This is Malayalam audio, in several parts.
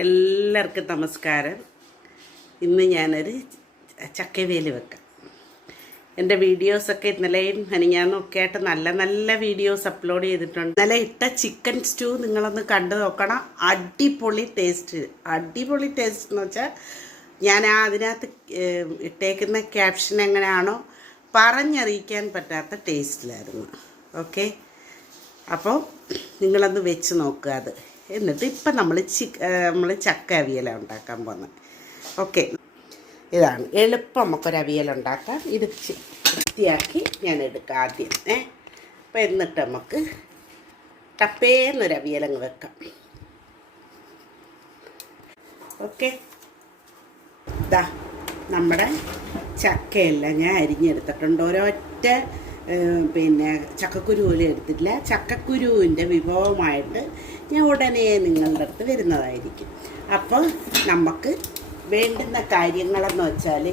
എല്ലാവർക്കും നമസ്കാരം. ഇന്ന് ഞാനൊരു ചക്കവേലി വെക്കാം. എൻ്റെ വീഡിയോസൊക്കെ ഇന്നലെയും മിനിഞ്ഞാന്നൊക്കെ ആയിട്ട് നല്ല നല്ല വീഡിയോസ് അപ്ലോഡ് ചെയ്തിട്ടുണ്ട്. ഇന്നലെ ഇട്ട ചിക്കൻ സ്റ്റൂ നിങ്ങളൊന്ന് കണ്ടു നോക്കണം. അടിപൊളി ടേസ്റ്റ് എന്ന് വെച്ചാൽ ഞാൻ അതിനകത്ത് ഇട്ടേക്കുന്ന ക്യാപ്ഷൻ എങ്ങനെയാണോ പറഞ്ഞറിയിക്കാൻ പറ്റാത്ത ടേസ്റ്റിലായിരുന്നു. ഓക്കെ, അപ്പോൾ നിങ്ങളൊന്ന് വെച്ച് നോക്കുക അത്. എന്നിട്ട് ഇപ്പം നമ്മൾ ചക്ക അവിയലാണ് ഉണ്ടാക്കാൻ പോകുന്നത്. ഓക്കെ, ഇതാണ് എളുപ്പം നമുക്കൊരു അവിയലുണ്ടാക്കാം. ഇത് വൃത്തിയാക്കി ഞാൻ എടുക്കാം ആദ്യം. അപ്പം എന്നിട്ട് നമുക്ക് ടപ്പേന്നൊരു അവിയലങ്ങ് വെക്കാം. ഓക്കെ, ഇതാ നമ്മുടെ ചക്കയെല്ലാം ഞാൻ അരിഞ്ഞെടുത്തിട്ടുണ്ട്. ഒരൊറ്റ ചക്കക്കുരു പോലും എടുത്തിട്ടില്ല. ചക്കക്കുരുവിൻ്റെ വിഭവമായിട്ട് ഞാൻ ഉടനെ നിങ്ങളുടെ അടുത്ത് വരുന്നതായിരിക്കും. അപ്പോൾ നമുക്ക് വേണ്ടുന്ന കാര്യങ്ങളെന്ന് വെച്ചാൽ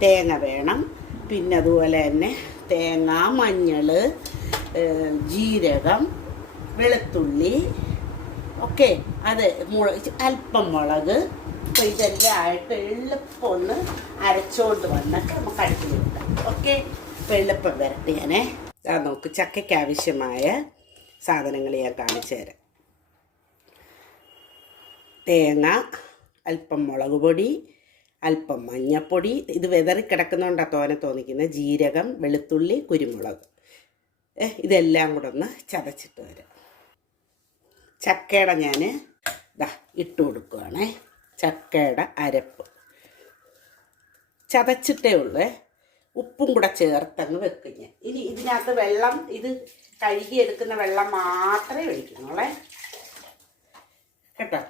തേങ്ങ വേണം, പിന്നെ അതുപോലെ തന്നെ തേങ്ങ, മഞ്ഞൾ, ജീരകം, വെളുത്തുള്ളി, ഓക്കെ, അത് അല്പം മുളക്. അപ്പോൾ ഇതെല്ലാം ആയിട്ട് എളുപ്പമൊന്ന് അരച്ചുകൊണ്ട് വന്നിട്ട് നമുക്ക് അടുപ്പിൽ വെക്കാം. ഓക്കെ, ഇപ്പോൾ എളുപ്പം വരട്ടെ. നോക്ക്, ചക്കയ്ക്ക് ആവശ്യമായ സാധനങ്ങൾ ഞാൻ കാണിച്ചു തരാം. തേങ്ങ, അല്പം മുളക് പൊടി, അല്പം മഞ്ഞൾപ്പൊടി, ഇത് വെതറിക്കിടക്കുന്നതുകൊണ്ടാണ് തോനെ തോന്നിക്കുന്നത്, ജീരകം, വെളുത്തുള്ളി, കുരുമുളക്, ഇതെല്ലാം കൂടെ ഒന്ന് ചതച്ചിട്ട് വരാം. ചക്കയുടെ ഞാൻ ഇട്ട് കൊടുക്കുകയാണേ. ചക്കയുടെ അരപ്പ് ചതച്ചിട്ടേ ഉള്ളൂ. ഉപ്പും കൂടെ ചേർത്തങ്ങ് വെക്കും ഞാൻ. ഇനി ഇതിനകത്ത് വെള്ളം, ഇത് കഴുകിയെടുക്കുന്ന വെള്ളം മാത്രമേ ഒഴിക്കുന്നുള്ളേ കേട്ടോ.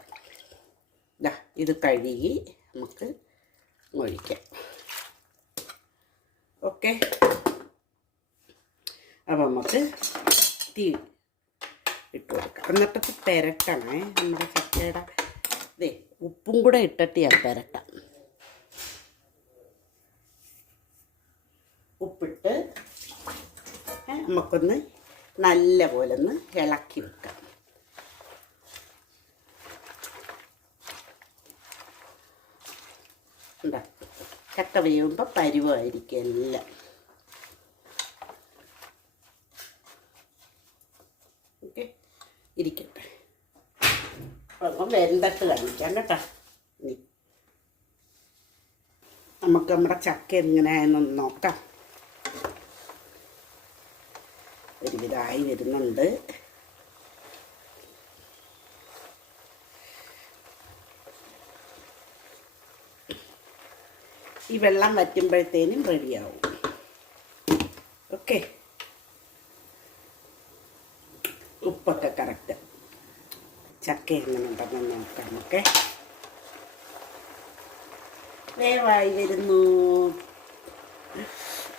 ഇത് കഴുകി നമുക്ക് ഒഴിക്കാം. ഓക്കെ, അപ്പം നമുക്ക് തീ ഇട്ട് കൊടുക്കാം. എന്നിട്ട് പെരട്ടണേ. നമ്മുടെ ചക്കയുടെ ഉപ്പും കൂടെ ഇട്ടിട്ട് ഞാൻ പെരട്ടാം. ഉപ്പിട്ട് നമുക്കൊന്ന് നല്ല പോലെ ഒന്ന് ഇളക്കി വെക്കാം. ചക്ക വേവുമ്പോൾ പരുവായിരിക്കും എല്ലാം. ഓക്കെ, ഇരിക്കട്ടെ. അപ്പം വെന്തട്ട് കാണിക്കാം കേട്ടോ. ഇനി നമുക്ക് നമ്മുടെ ചക്ക എങ്ങനെയാണെന്നൊന്ന് നോക്കാം. ഒരുവിധമായി വരുന്നുണ്ട്. ഈ വെള്ളം വറ്റുമ്പോഴത്തേനും റെഡിയാവും. ഓക്കെ, ഉപ്പൊക്കെ കറക്റ്റ്. ചക്ക എങ്ങനെ ഉണ്ടെന്ന് നോക്കാം. ഓക്കെ, വേവായി വരുന്നു.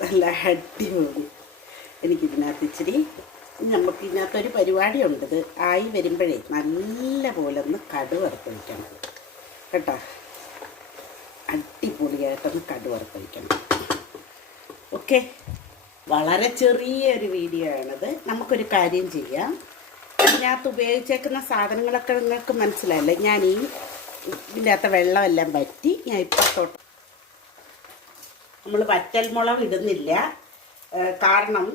നല്ല അടിപൊളി. എനിക്കിതിനകത്ത് ഇച്ചിരി നമുക്കിതിനകത്തൊരു പരിപാടിയുണ്ട്. ഇത് ആയി വരുമ്പോഴേ നല്ല പോലെ ഒന്ന് കടുക് വറുത്തൊഴിക്കണം കേട്ടോ. അടിപൊളിയായിട്ടൊന്ന് കടുക് വറുത്തൊഴിക്കണം. ഓക്കെ, വളരെ ചെറിയൊരു വീഡിയോ ആണിത്. നമുക്കൊരു കാര്യം ചെയ്യാം. ഇതിനകത്ത് ഉപയോഗിച്ചേക്കുന്ന സാധനങ്ങളൊക്കെ നിങ്ങൾക്ക് മനസ്സിലായില്ലേ. ഞാൻ ഇതിനകത്ത് വെള്ളമെല്ലാം വറ്റി ഞാൻ ഇപ്പത്തോട്ട് നമ്മൾ വറ്റൽമുളക് ഇടുന്നില്ല. കാരണം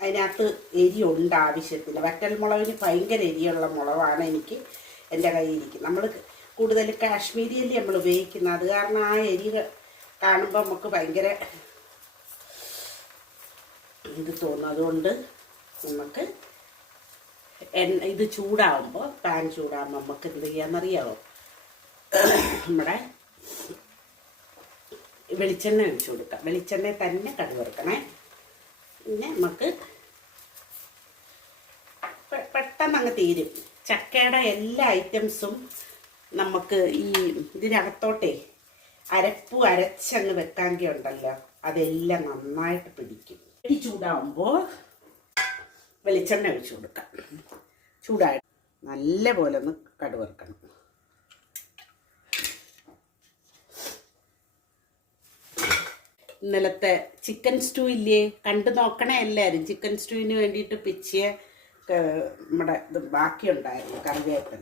അതിനകത്ത് എരിയുണ്ട് ആവശ്യത്തിന്. വറ്റൽമുളകിന് ഭയങ്കര എരിയുള്ള മുളകാണ് എനിക്ക് എൻ്റെ കയ്യിലിരിക്കുന്നത്. നമ്മൾ കൂടുതൽ കാശ്മീരിയല്ലേ നമ്മൾ ഉപയോഗിക്കുന്നത്. അത് കാരണം ആ എരി കാണുമ്പോൾ നമുക്ക് ഭയങ്കര ഇത് തോന്നും. അതുകൊണ്ട് നമുക്ക് ഇത് ചൂടാവുമ്പോൾ, പാൻ ചൂടാകുമ്പോൾ നമുക്ക് എന്ത് ചെയ്യാമെന്നറിയാമോ, നമ്മുടെ വെളിച്ചെണ്ണ ഒഴിച്ചു കൊടുക്കാം. വെളിച്ചെണ്ണ തന്നെ കടുക് വറുക്കണേ. പിന്നെ നമുക്ക് പെട്ടെന്ന് അങ്ങ് തീരും. ചക്കയുടെ എല്ലാ ഐറ്റംസും നമുക്ക് ഈ ഇതിനകത്തോട്ടേ അരച്ചങ്ങ് വെക്കാമെങ്കിൽ ഉണ്ടല്ലോ, അതെല്ലാം നന്നായിട്ട് പിടിക്കും. ഇടി ചൂടാവുമ്പോൾ വെളിച്ചെണ്ണ ഒഴിച്ചു കൊടുക്കാം. ചൂടായിട്ട് നല്ല പോലെ ഒന്ന് കടുക് വറുക്കണം. ഇന്നലത്തെ ചിക്കൻ സ്റ്റൂ ഇല്ലേ, കണ്ടു നോക്കണേ എല്ലാവരും. ചിക്കൻ സ്റ്റൂവിന് വേണ്ടിയിട്ട് പിച്ചിയ നമ്മുടെ ഇത് ബാക്കിയുണ്ടായിരുന്നു കറിവേപ്പില.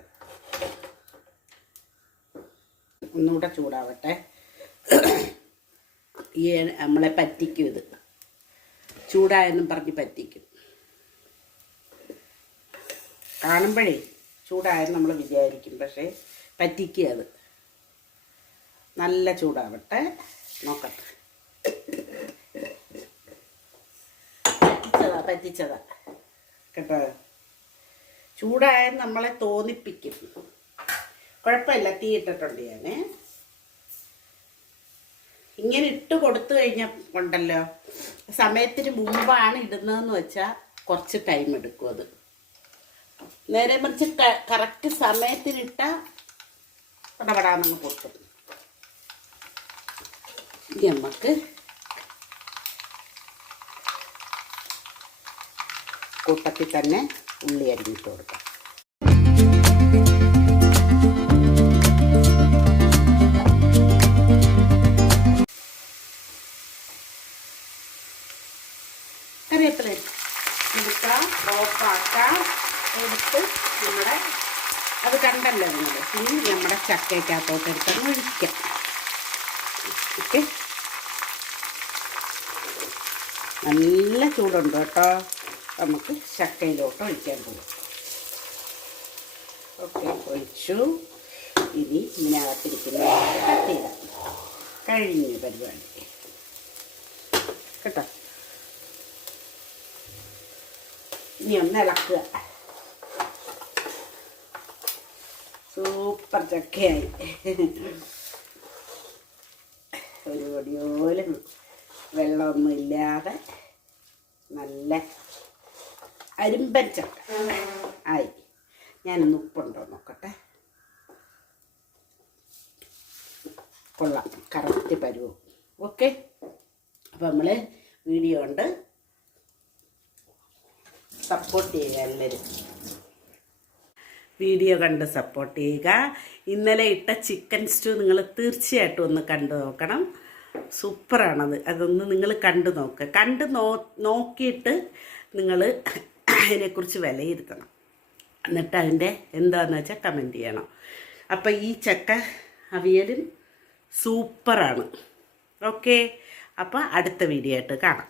ഒന്നുകൂടെ ചൂടാവട്ടെ. ഈ നമ്മളെ പറ്റിക്കും, ഇത് ചൂടായെന്നും പറഞ്ഞ് പറ്റിക്കും. കാണുമ്പോഴേ ചൂടായെന്ന് നമ്മൾ വിചാരിക്കും, പക്ഷേ പറ്റിക്കുക. അത് നല്ല ചൂടാവട്ടെ, നോക്കട്ടെ. പറ്റിച്ചതാ കേട്ടോ. ചൂടായെന്ന് നമ്മളെ തോന്നിപ്പിക്കും. കുഴപ്പമില്ല, തീ ഇട്ടിട്ടുണ്ട് ഞാൻ. ഇങ്ങനെ ഇട്ട് കൊടുത്തു കഴിഞ്ഞാൽ ഉണ്ടല്ലോ, സമയത്തിന് മുമ്പാണ് ഇടുന്നതെന്ന് വെച്ചാൽ കുറച്ച് ടൈം എടുക്കും. അത് നേരെ മറിച്ച് കറക്റ്റ് സമയത്തിനിട്ടാൽ പടപടാന്നങ്ങ് പൊട്ടും. ഇനി നമുക്ക് കൂട്ടത്തിൽ തന്നെ ഉള്ളി അരിഞ്ഞിട്ട് കൊടുക്കാം. കറിവേപ്പില എടുക്കാം, ഓഫാക്കാം. എടുത്ത് നമ്മുടെ അത് കണ്ടല്ലോ നിങ്ങൾ. ഇനി നമ്മുടെ ചക്കയ്ക്കകത്തോട്ട് എടുത്തൊന്ന് ഒഴിക്കാം. ഓക്കെ, നല്ല ചൂടുണ്ട് കേട്ടോ. നമുക്ക് ചക്കയിലോട്ട് ഒഴിക്കാൻ പോകും. ഓക്കെ, ഒഴിച്ചു. ഇനി ഇതിനകത്തിരിക്കുന്ന കട്ട് ചെയ്യാം. കഴിഞ്ഞ പരിപാടി കേട്ടോ. ഇനി ഒന്ന് ഇളക്കുക. സൂപ്പർ ചക്കയായി. ഒരു പൊടി പോലും വെള്ളമൊന്നും ഇല്ലാതെ നല്ല അരിമ്പൻ ചക്ക ആയി. ഞാനൊന്ന് ഉപ്പുണ്ടോ നോക്കട്ടെ. കൊള്ളാം, കറക്റ്റ് പരുവം. ഓക്കെ, അപ്പം നമ്മൾ വീഡിയോ ഉണ്ട്, സപ്പോർട്ട് ചെയ്യുക എല്ലാവരും. വീഡിയോ കണ്ട് സപ്പോർട്ട് ചെയ്യുക. ഇന്നലെ ഇട്ട ചിക്കൻ സ്റ്റൂ നിങ്ങൾ തീർച്ചയായിട്ടും ഒന്ന് കണ്ടു നോക്കണം. സൂപ്പറാണത്. അതൊന്ന് നിങ്ങൾ കണ്ടു നോക്കുക. നോക്കിയിട്ട് നിങ്ങൾ അതിനെക്കുറിച്ച് വിലയിരുത്തണം. എന്നിട്ട് അതിൻ്റെ എന്താണെന്ന് വെച്ചാൽ കമൻറ്റ് ചെയ്യണം. അപ്പം ഈ ചക്ക അവിയലും സൂപ്പറാണ്. ഓക്കെ, അപ്പോൾ അടുത്ത വീഡിയോ ആയിട്ട് കാണാം.